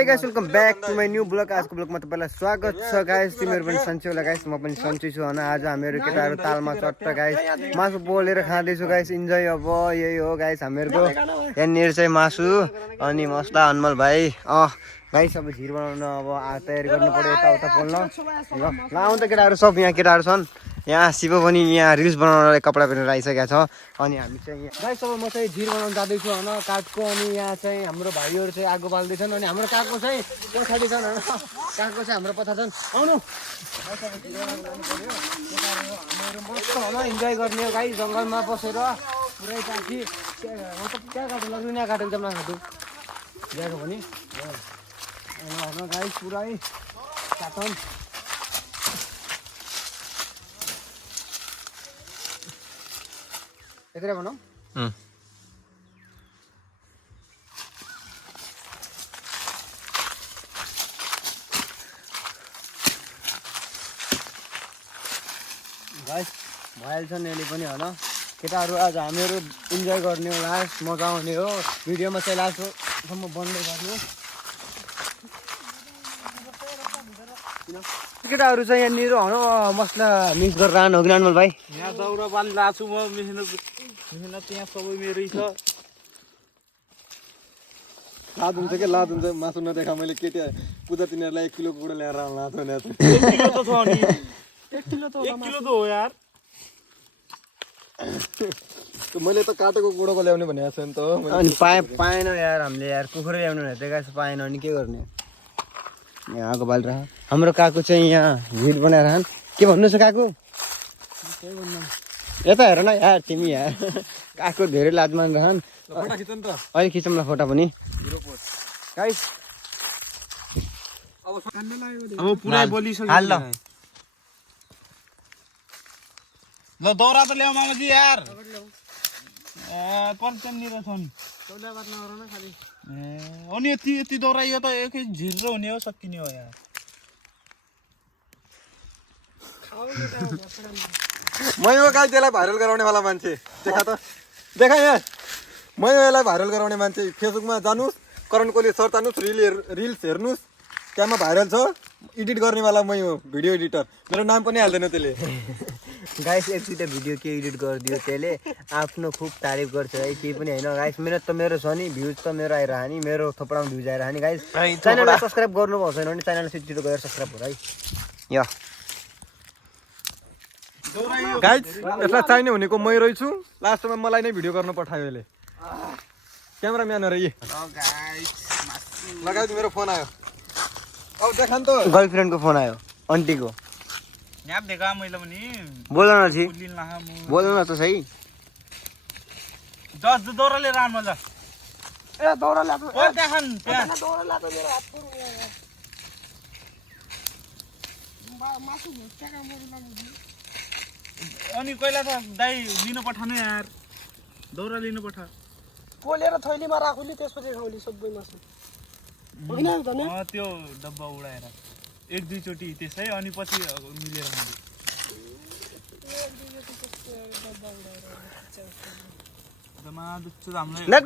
हे guys welcome back to my new blog. आजको ब्लगमा तपाईँलाई स्वागत छ गाइस। तिमीहरू पनि सन्चै होला गाइस, म पनि सन्चै छु होइन। आज हामीहरू केटाहरू तालमा चट्ट गाइस मासु पोलेर खाँदैछु गाइस। इन्जोय अब यही हो गाइस हामीहरूको। यहाँनिर चाहिँ मासु अनि मसला अनमल भाइ गाइस अब झिर बनाउन अब तयारी गर्नु पर्यो यताउता पोल्न। ल आउनु त केटाहरू, सब यहाँ केटाहरू छन्। यहाँ शिव पनि यहाँ रिल्स बनाउनलाई कपडा पेरेर आइसकेको छ। अनि हामी चाहिँ यहाँ गाइस अब म चाहिँ झिर बनाउन जाँदैछु होइन काठको। अनि यहाँ चाहिँ हाम्रो भाइहरू चाहिँ आगो बाल्दैछन् अनि हाम्रो काको चाहिँ पछाडि छन् होइन। काको चाहिँ हाम्रो पछाडि छन्। आउनु हामीहरू मस्त होइन इन्जोय गर्ने हो गाइस। जङ्गलमा बसेर पुरै काटी मतलब क्या काटो लाग्नु यहाँ काटेको जम्मा काटो ल्याएको भने होइन गाइस पुरै काटन। यत्रो बनाऊ गाइस भइहाल्छ नि यसले पनि होइन। केटाहरू आज हामीहरू इन्जोय गर्ने हो, लास्ट मजा आउने हो। भिडियोमा चाहिँ लास्टसम्म बन्दै गर्ने। केटाहरू चाहिँ यहाँनिर मसला मिक्स गरेर आउनु हो कि अनमल भाइ? यहाँ दाउरा बाली लाएको छु म। मेहनत यहाँ सबै मेरै छ। लाद हुन्छ क्या लाद हुन्छ। मासु नदेखा मैले केटी पूजा तिनीहरूलाई 1 किलो कुखुरा ल्याएर लाएको छु। 1 किलो त छ नि, 1 किलो त हो यार। मैले त काटेको कुखुराको ल्याउने भनेको छु नि त। अनि पाएन यार हामीले यार कुखुरा ल्याउनु भनेको गाइस पाएन अनि के गर्ने। यहाँ आगो बालेर हाम्रो काकु चाहिँ यहाँ भिड बनाएर के भन्नु छ काकु? यता हेर न यार तिमी यार। काकु धेरै लाज मानिरहन्। अहिले खिचौँला फोटा पनि गाइस। अब पुरै बोलिसक्यो। हाल ल ल दौरा त ल्याऊ मामाजी यार। पञ्चमनिर छ नि। अनि यति दौरा यो त एकै झिर्रो हुने हो, सकिने हो यार। मै हो गाई त्यसलाई भाइरल गराउने वाला मान्छे। देखा त देखा यहाँ मै हो यसलाई भाइरल गराउने मान्छे। फेसबुकमा जानुहोस्, करण कोहली सर्च हान्नुहोस्, रिल्स हेर्नुहोस्, त्यहाँमा भाइरल छ। एडिट गर्नेवाला मै हो, भिडियो एडिटर। मेरो नाम पनि हाल्दैन त्यसले। गाइस एक दुईवटा भिडियो के एडिट गरिदियो त्यसले आफ्नो खुब तारिफ गर्छ है। केही पनि होइन गाइस। मेहनत त मेरो छ नि, भ्युज त मेरो आइरह नि, मेरो थोपडामा भ्युज आइरह नि गाइस। च्यानललाई सब्सक्राइब गर्नुभएको छैन भने च्यानललाई छिटो गएर सब्सक्राइब गर है। यो गाइस यसलाई चाहिने भनेको मै रहेछु। लास्टमा मलाई नै भिडियो गर्न पठायो यसले। क्यामेराम्यान हो र यी। लगाइदिनु, मेरो फोन आयो। अब देखा नि त गर्लफ्रेन्डको फोन आयो आन्टीको। यहाँ देखा मैले पनि बोल न छि, पुलिन लाहा म। बोल न त सही। 10 दौरा लिएर आउनु मजा। ए दौरा ल्याएको ओ देखन त्यहाँ दौरा ल्याएको मेरो हात पुरो यार। मासु भुट्टा काम गर्नु लाग्यो। अनि कहिला त दाइ लिन पठाउनु यार। दौरा लिन पठा। पोलेर थैलीमा राखुली त्यसपछि खाउली सबै मासु। होइन भने त्यो डब्बा उडाएर 1-2 चोटी त्यसै अनि पछि मिलेर खानु। जमा दुख्छ हामीलाई।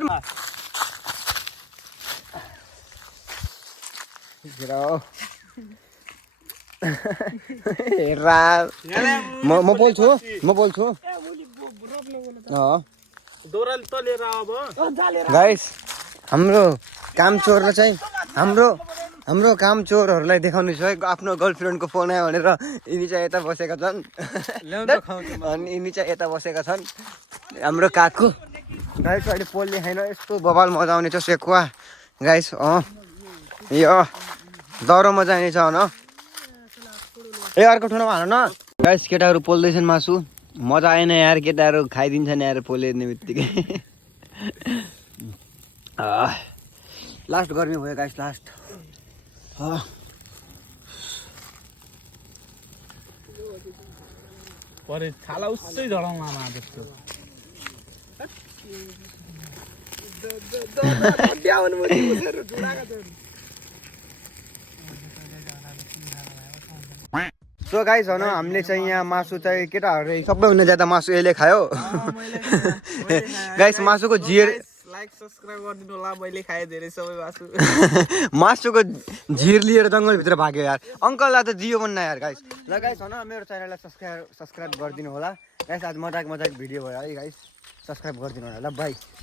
म बोल्छु दौरा त लिएर अब गाइस। हाम्रो काम चोर चाहिँ हाम्रो काम चोरहरूलाई देखाउनु छ है। आफ्नो गर्लफ्रेन्डको फोन आयो भनेर यिनी चाहिँ यता बसेका छन् अनि यिनी चाहिँ यता बसेका छन्। हाम्रो काकु गाइस अहिले पोल्ने छैन। यस्तो बबाल मजा आउने छ सेकुवा गाइस। यो दौरो मजा आउने छ होइन। ए अर्को ठाउँमा हाल न गाइस। केटाहरू पोल्दैछन् मासु। मजा आएन यार, केटाहरू खाइदिन्छन् यार पोलिने बित्तिकै। लास्ट गर्मी भयो गाइस, लास्ट। परे छाला उसै झडाउन आमा जस्तो। सो गाइस होइन हामीले चाहिँ यहाँ मासु चाहिँ केटाहरूले सबैभन्दा ज्यादा मासु यसले खायो गाइस। मासुको झिर लाइक सब्सक्राइब गरिदिनु होला मैले खाएँ धेरै सबै मासु मासुको झिर लिएर जङ्गलभित्र भाग्यो यार अङ्कललाई त जियो बन्न यार गाइस ल गाइस भन मेरो च्यानललाई सब्सक्राइब गरिदिनु होला गाइस आज मजाक भिडियो भयो है गाइस सब्सक्राइब गरिदिनु होला ल बाई